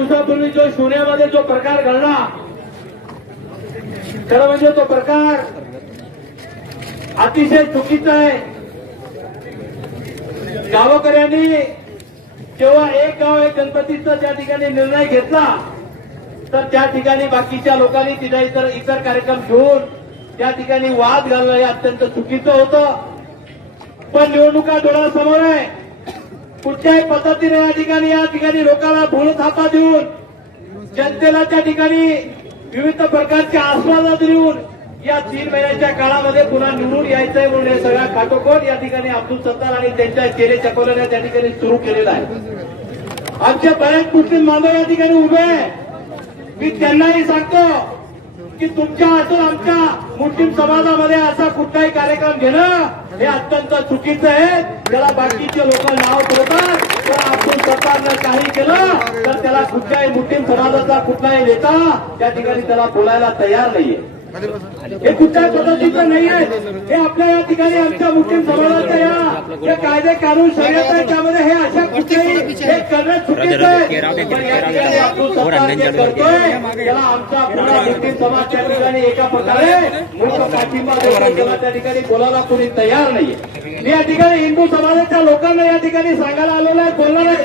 दिवसापूर्वी जो पुण्यामध्ये जो प्रकार घडला, खरं म्हणजे तो प्रकार अतिशय चुकीचा आहे. गावकऱ्यांनी जेव्हा एक गाव एक गणपतीचा त्या ठिकाणी निर्णय घेतला, तर त्या ठिकाणी बाकीच्या लोकांनी तिथे इतर कार्यक्रम घेऊन त्या ठिकाणी वाद घालणं हे अत्यंत चुकीचं होतं. पण निवडणुका डोळ्यासमोर आहे. कुठल्याही पद्धतीने या ठिकाणी लोकांना भूल थापा देऊन, जनतेला त्या ठिकाणी विविध प्रकारचे आश्वासन देऊन या 3 महिन्याच्या काळामध्ये पुन्हा निवडून यायचंय म्हणून हे सगळ्या काटोकोट या ठिकाणी अब्दुल सत्तार आणि त्यांच्या चेहरे चपवल्याने त्या ठिकाणी सुरू केलेला आहे. आमचे बरेच मुस्लिम बांधव या ठिकाणी उभे आहे. मी त्यांनाही सांगतो की तुमच्या असून आमच्या मुस्लिम समाजामध्ये असा कुठलाही कार्यक्रम घेणं हे अत्यंत चुकीचं आहे. त्याला बाकीचे लोक नाव ठेवतात. तर अब्दुल सत्तारनं काही केलं तर त्याला कुठल्याही मुस्लिम समाजाचा कुठलाही नेता त्या ठिकाणी त्याला बोलायला तयार नाहीये. हे कुठल्याही पद्धतीचं नाही आहे. हे आपल्या या ठिकाणी आमच्या मुस्लिम समाजाच्या या कायदे कानून शर्यत आहे, त्यामध्ये हे अशा कुठलेही हे करणं चुकीचं आहे. पण या ठिकाणी अब्दुल सत्तार जे करतोय त्याला आमचा पूर्ण मुस्लिम समाज त्या ठिकाणी एका प्रकारे मूर्ख पाठिंबा देऊन त्याला त्या ठिकाणी बोलायला कोणी तयार नाहीये. मी या ठिकाणी हिंदू समाजाच्या लोकांना या ठिकाणी सांगायला आलेलो आहे, बोलणार आहे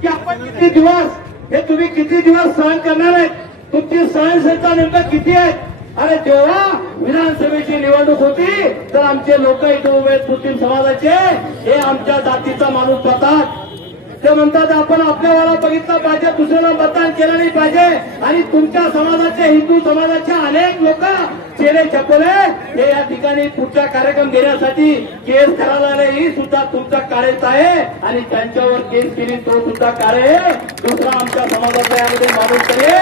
की आपण किती दिवस हे तुम्ही किती दिवस सहन करणार आहेत. तुमची सहनशीलता नेमकं किती आहे. अरे जेव्हा विधानसभेची निवडणूक होती तर आमचे लोक इथे उभे आहेत मुस्लिम समाजाचे, हे आमच्या जातीचा माणूस होतात. ते म्हणतात आपण आपल्याला बघितलं पाहिजे, दुसऱ्याला मतदान केलं नाही पाहिजे. आणि तुमच्या समाजाचे हिंदू समाजाचे अनेक लोक चेहरे छपवले हे या ठिकाणी पुढचा कार्यक्रम घेण्यासाठी केस करायला नाही, सुद्धा तुमचा कार्यच आहे. आणि त्यांच्यावर केस केली तो सुद्धा कार्य आहे. दुसरा आमच्या समाजाचा यामध्ये माणूस करे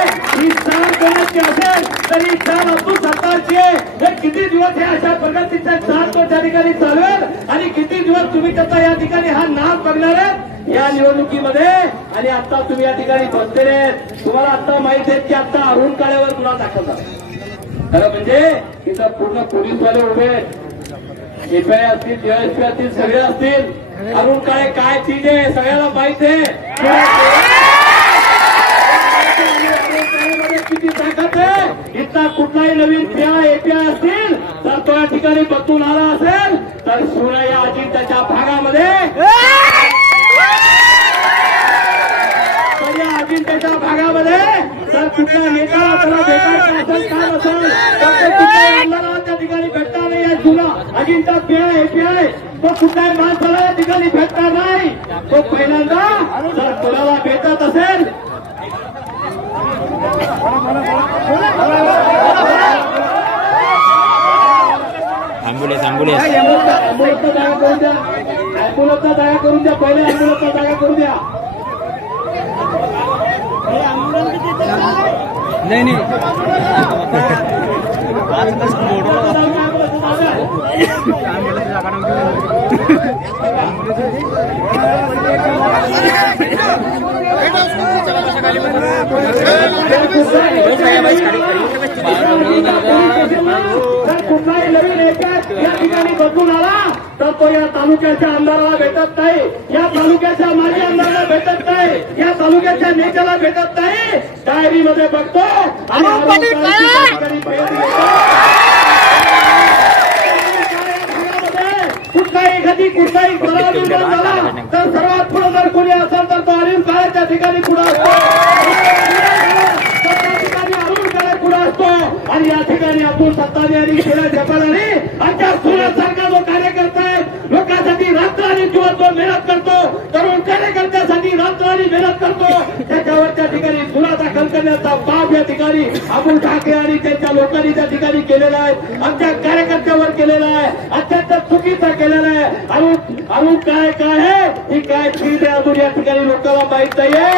ही चाल करण्याची असेल तरी चाल अब्दुल सत्तारची आहे. हे किती दिवस हे अशा प्रकारचे चाल तो त्या ठिकाणी चालवेल आणि किती दिवस तुम्ही त्याचा या ठिकाणी हा नाद बघणार आहे या निवडणुकीमध्ये. आणि आता तुम्ही या ठिकाणी बसलेले आहेत. तुम्हाला आता माहित आहे की आता अरुण काळेवर गुन्हा दाखल झाला. खरं म्हणजे इथं पूर्ण पोलीसवाले उभे आहेत. एफआय असतील, डीएसपी असतील, सगळे असतील. अरुण काळे काय चीज आहे सगळ्याला माहित आहे. किती ताकद आहे. इथला कुठलाही नवीन एपीआय असतील तर तो या ठिकाणी बदलून आला असेल तर सोनया अजिंठ्याच्या भागामध्ये अजिंठ्याच्या भागामध्ये जर कुठला नेता त्याला भेटायचा असेल काम असेल तर ते कुठल्याही आमदाराला त्या ठिकाणी भेटणार नाही. या जुना अजिंठा एपीआय तो कुठल्याही माणसाला या ठिकाणी भेटणार नाही. तो पहिल्यांदा जर कोणाला भेटत असेल ॲम्ब्युलन्सचा जागा करून द्या. पहिले ॲम्ब्युलन्सचा जागा करून द्या. नाही कुठलाही नवीन या ठिकाणी बदलून आला तर तो या तालुक्याच्या आमदाराला भेटत नाही, या तालुक्याच्या माजी आमदाराला भेटत नाही, या तालुक्याच्या नेत्याला भेटत नाही. डायरीमध्ये बघतो कुठलाही एखादी कुठलाही करार निर्माण झाला तर सर्वात पुढे जर कोणी असेल तर तो अरुण काळेच्या ठिकाणी पुढे असतो. आणि या ठिकाणी अब्दुल सत्तार यांनी केलं जपानी आमच्या सोन्यासारखा जो कार्यकर्ता आहे, लोकांसाठी रात्र आणि दिवस जो मेहनत करतो, तरुण कार्यकर्त्यासाठी रात्र आणि मेहनत करतो, त्याच्यावर त्या ठिकाणी गुन्हा दाखल करण्याचा बाब या ठिकाणी अबुल ठाकरे आणि त्यांच्या लोकांनी त्या ठिकाणी केलेला आहे. आमच्या कार्यकर्त्यावर केलेला आहे, अत्यंत चुकीचा केलेला आहे. अरुण काय आहे ही काय चीज आहे अजून या ठिकाणी लोकांना माहित नाहीये.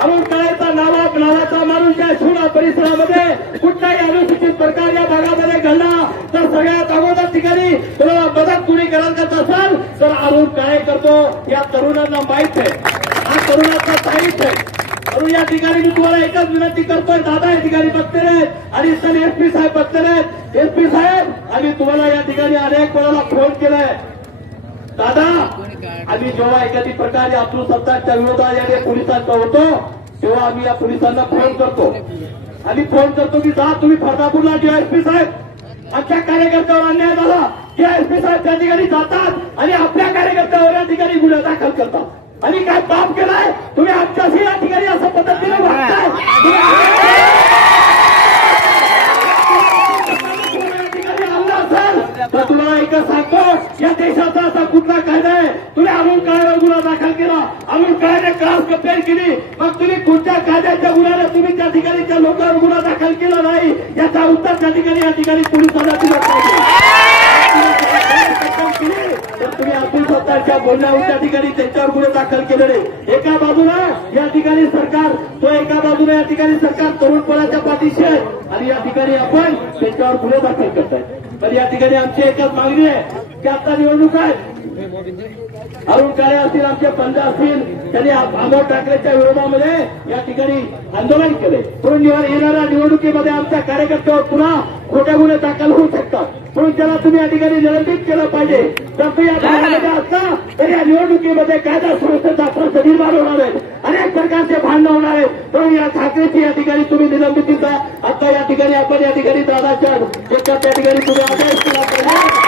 अरुण काळेचा नावाचा माणूस या शिवना परिसरामध्ये कुठलाही अनुसूचित प्रकार या भागामध्ये घडला तर सगळ्यात अगोदर ठिकाणी तुम्हाला मदत कुणी करायला करत असाल तर अरुण काळे करतो. या तरुणांना माहित आहे, हा तरुणाचा साहित्य आहे. अरुण या ठिकाणी मी तुम्हाला एकच विनंती करतोय, दादा या ठिकाणी बसलेले आहेत आणि इथले एसपी साहेब बसलेले आहेत. एसपी साहेब आम्ही तुम्हाला या ठिकाणी अनेक वेळाला फोन केलाय. दादा आम्ही जेव्हा एखादी प्रकारे अब्दुल सत्तारच्या विरोधात या पोलिसांचा होतो तेव्हा आम्ही या पोलिसांना फोन करतो. आम्ही फोन करतो की जा तुम्ही फरदापूरला डीएसपी साहेब आमच्या कार्यकर्त्यावर अन्याय झाला. डीएसपी साहेब त्या ठिकाणी जातात आणि आपल्या कार्यकर्त्यावर या ठिकाणी गुन्हा दाखल करतात. आणि काय पाप केलाय तुम्ही आमच्याशी या ठिकाणी असं पद्धतीने वागताय. तर तुम्हाला एकच सांगतो या देशाचा असा कुठला कायदा आहे तुम्ही अरुण काळेवर गुन्हा दाखल केला अरुण काळेने क्रॉस कंप्लेंट केली मग तुम्ही कोणत्या कायद्याच्या गुन्ह्याने तुम्ही त्या ठिकाणी त्या लोकांवर गुन्हा दाखल केला नाही याचा उत्तर त्या ठिकाणी या ठिकाणी पोलिसांना दिलं पाहिजे. तर तुम्ही अब्दुल सत्तारच्या बोलण्यावर त्या ठिकाणी त्यांच्यावर गुन्हे दाखल केलेले एका बाजूला या ठिकाणी सरकार तो एका बाजूला या ठिकाणी सरकार तरुणपणाच्या पाठीशी आहे आणि या ठिकाणी आपण त्यांच्यावर गुन्हे दाखल करताय. तर या ठिकाणी आमची एकच मागणी आहे की आता निवडणूक आहे अरुण काळे असतील आमचे पंजा असतील त्यांनी उद्धव ठाकरेच्या विरोधामध्ये या ठिकाणी आंदोलन केले म्हणून येणाऱ्या निवडणुकीमध्ये आमच्या कार्यकर्त्यावर पुन्हा खोटे गुन्हे दाखल होऊ शकतात म्हणून त्याला तुम्ही या ठिकाणी निलंबित केलं पाहिजे. जर तुम्ही या ठिकाणी असता तर या निवडणुकीमध्ये कायदा सुव्यवस्थेचा प्रश्न निर्माण होणार आहे अनेक प्रकारचे भांडण होणार आहेत म्हणून या ठाकरेची या ठिकाणी तुम्ही निलंबितीचा आता या ठिकाणी आपण या ठिकाणी दादाच्या एका त्या ठिकाणी तुम्ही आदेश केला पाहिजे.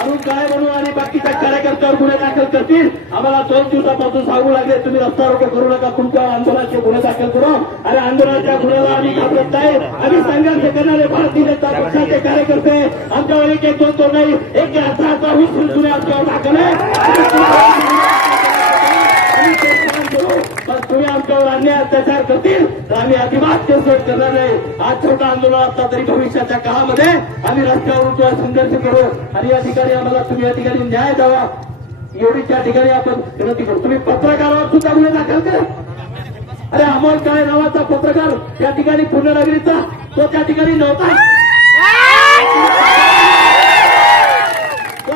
अरुण काळे म्हणून आणि बाकीच्या कार्यकर्त्यावर गुन्हे दाखल करतील आम्हाला 2 दिवसापासून सांगू लागले तुम्ही रस्ता रोको करू नका तुमच्या आंदोलनाचे गुन्हे दाखल करू आणि आंदोलनाच्या गुन्ह्याला आम्ही घाबरत नाही. आम्ही संघर्ष करणारे भारतीय जनता पक्षाचे कार्यकर्ते आमच्यावर एक दोन नाही 18-20 गुन्हे आमच्यावर दाखल आहे. पण तुम्ही आमच्यावर अन्याय अत्याचार करतील तर आम्ही अजिबात ते सोड करणार नाही. आज छोटा आंदोलन असला तरी भविष्याच्या काळामध्ये आम्ही रस्त्यावर संघर्ष करू आणि या ठिकाणी आम्हाला तुम्ही या ठिकाणी न्याय द्यावा एवढी त्या ठिकाणी आपण विनंती करू. तुम्ही पत्रकारावर सुद्धा गुन्हे दाखल करा. अरे अमोल काळे नावाचा पत्रकार या ठिकाणी पुण्यनगरीचा तो त्या ठिकाणी नव्हता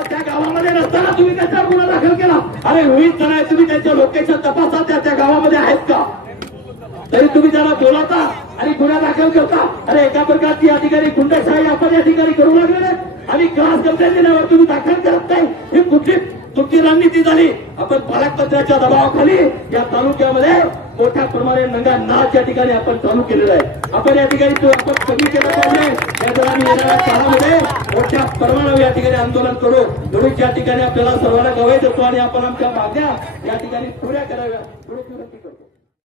त्या गावामध्ये नसताना तुम्ही त्याच्यावर गुन्हा दाखल केला. अरे होईल तर नाही तुम्ही त्यांच्या लोकेशन तपासा त्या गावामध्ये आहेत का तरी तुम्ही त्याला बोलावता आणि गुन्हा दाखल करता. अरे एका प्रकारची या ठिकाणी गुंडशाही आपण या ठिकाणी करू लागलेले आणि क्रॉस कंप्लेंट दिल्यावर तुम्ही दाखल करत नाही ही कुठली तुमची रणनीती झाली. आपण पालकमंत्र्याच्या दबावाखाली या तालुक्यामध्ये मोठ्या प्रमाणे नंगा नाच या ठिकाणी आपण चालू केलेला आहे. आपण या ठिकाणी तो आपण कमी केलं पाहिजे त्यामुळे आम्ही येणाऱ्या काळामध्ये मोठ्या प्रमाणावर या ठिकाणी आंदोलन करू म्हणून या ठिकाणी आपल्याला सर्वांना गवय देतो आणि आपण आमच्या मागण्या या ठिकाणी पुऱ्या कराव्या एवढी विनंती करतो.